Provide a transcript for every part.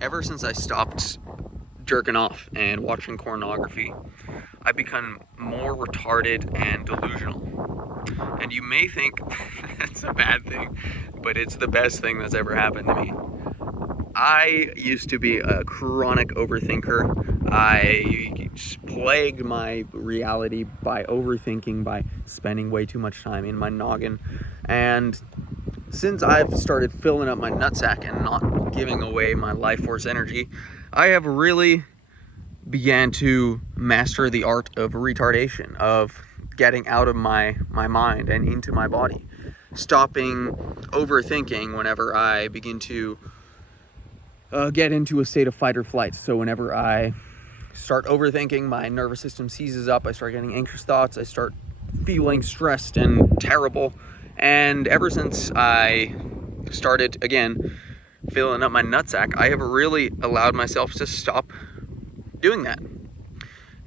ever since I stopped jerking off and watching pornography, I've become more retarded and delusional. And you may think that's a bad thing, but it's the best thing that's ever happened to me. I used to be a chronic overthinker. I plagued my reality by overthinking, by spending way too much time in my noggin. And since I've started filling up my nutsack and not giving away my life force energy, I have really began to master the art of retardation, of getting out of my mind and into my body. Stopping overthinking whenever I begin to get into a state of fight or flight. So whenever I start overthinking, my nervous system seizes up, I start getting anxious thoughts, I start feeling stressed and terrible. And ever since I started, again, filling up my nutsack, I have really allowed myself to stop doing that.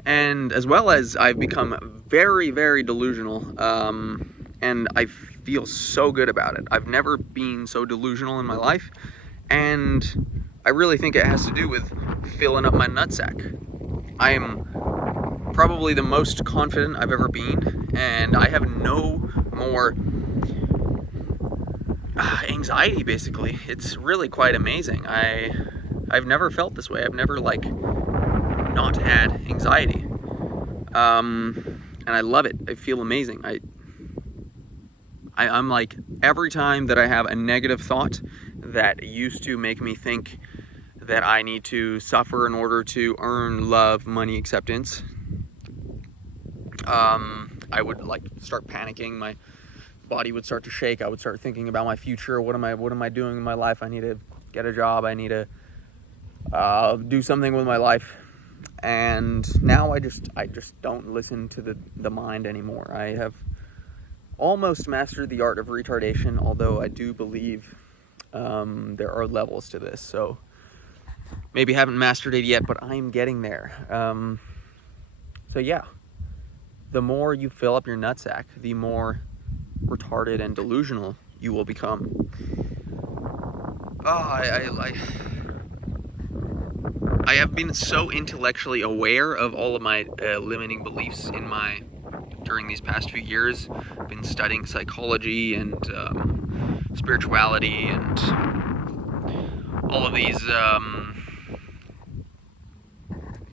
And as well as I've become very, very delusional, and I feel so good about it. I've never been so delusional in my life, and I really think it has to do with filling up my nutsack. I am probably the most confident I've ever been, and I have no more anxiety, basically. It's really quite amazing. I've never felt this way. I've never not had anxiety. And I love it. I feel amazing. I'm like, every time that I have a negative thought that used to make me think that I need to suffer in order to earn love, money, acceptance, I would start panicking. My body would start to shake. I would start thinking about my future. What am I doing in my life? I need to get a job. I need to do something with my life. And now I just don't listen to the mind anymore. I have almost mastered the art of retardation, although I do believe there are levels to this. So maybe haven't mastered it yet, but I'm getting there. So yeah, the more you fill up your nutsack, the more retarded and delusional you will become. I have been so intellectually aware of all of my limiting beliefs during these past few years. I've been studying psychology and spirituality and all of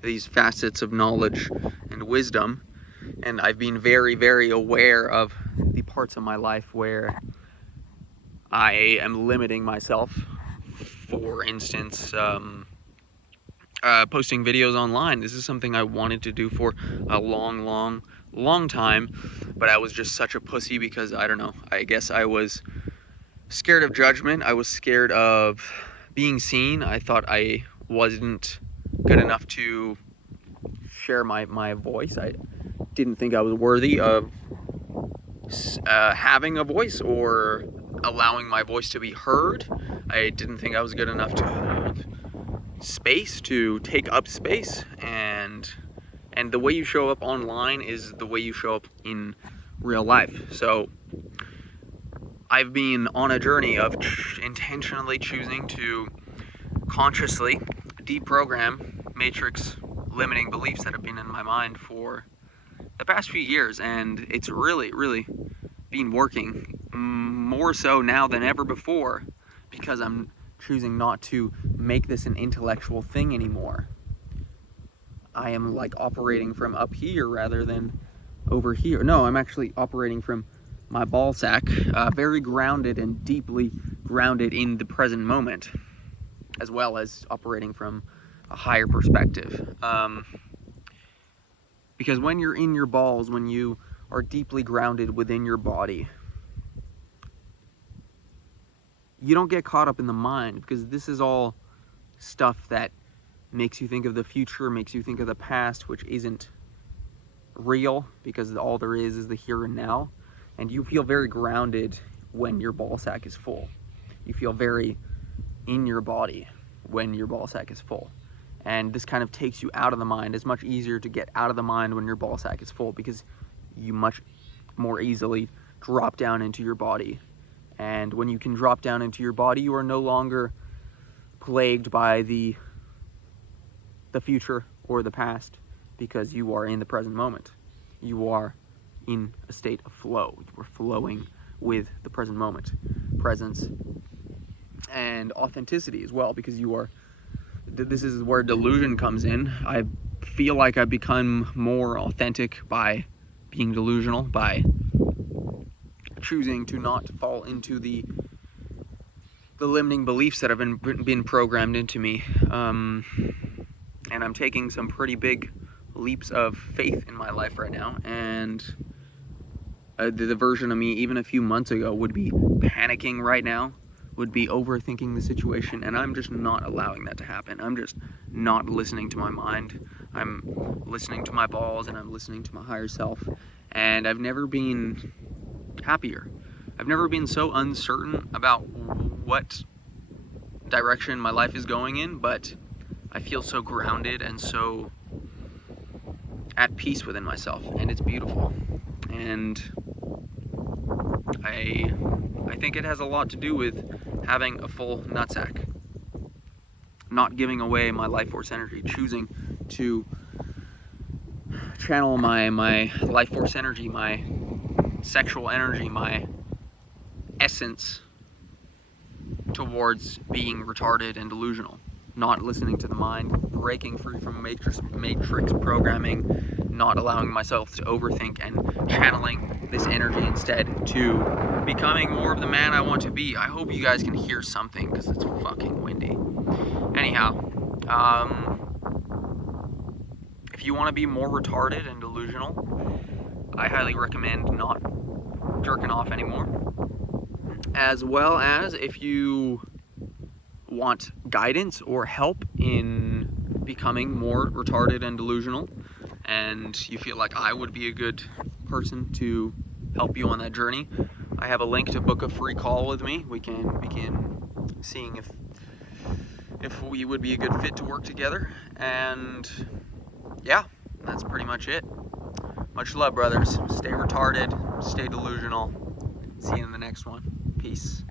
these facets of knowledge and wisdom, and I've been very, very aware of the parts of my life where I am limiting myself. For instance, posting videos online. This is something I wanted to do for a long time, but I was just such a pussy because, I don't know, I guess I was scared of judgment. I was scared of being seen. I thought I wasn't good enough to share my voice. I didn't think I was worthy of having a voice or allowing my voice to be heard. I didn't think I was good enough to hold space, to take up space, and the way you show up online is the way you show up in real life. So I've been on a journey of intentionally choosing to consciously deprogram matrix limiting beliefs that have been in my mind for the past few years, and it's really been working more so now than ever before, because I'm choosing not to make this an intellectual thing anymore. I am operating from up here rather than over here. No, I'm actually operating from my ball sack, very grounded and deeply grounded in the present moment, as well as operating from a higher perspective. Because when you're in your balls, when you are deeply grounded within your body, you don't get caught up in the mind, because this is all stuff that makes you think of the future, makes you think of the past, which isn't real, because all there is the here and now. And you feel very grounded when your ball sack is full. You feel very in your body when your ball sack is full. And this kind of takes you out of the mind. It's much easier to get out of the mind when your ball sack is full, because you much more easily drop down into your body. And when you can drop down into your body, you are no longer plagued by the future or the past, because you are in the present moment. You are in a state of flow. You are flowing with the present moment, presence, and authenticity as well, because you are. This is where delusion comes in. I feel like I've become more authentic by being delusional, by choosing to not fall into the limiting beliefs that have been programmed into me. And I'm taking some pretty big leaps of faith in my life right now, and the version of me even a few months ago would be panicking right now, would be overthinking the situation, and I'm just not allowing that to happen. I'm just not listening to my mind. I'm listening to my balls, and I'm listening to my higher self, and I've never been happier. I've never been so uncertain about what direction my life is going in, but I feel so grounded and so at peace within myself, and it's beautiful. And I think it has a lot to do with having a full nutsack, not giving away my life force energy, choosing to channel my life force energy, my sexual energy, my essence towards being retarded and delusional, not listening to the mind, breaking free from matrix programming, not allowing myself to overthink, and channeling this energy instead to becoming more of the man I want to be. I hope you guys can hear something, because it's fucking windy. Anyhow, if you want to be more retarded and delusional, I highly recommend not jerking off anymore. As well as, if you want guidance or help in becoming more retarded and delusional, and you feel like I would be a good person to help you on that journey, I have a link to book a free call with me. We can begin seeing if we would be a good fit to work together. And yeah, that's pretty much it. Much love, brothers. Stay retarded, stay delusional. See you in the next one. Peace.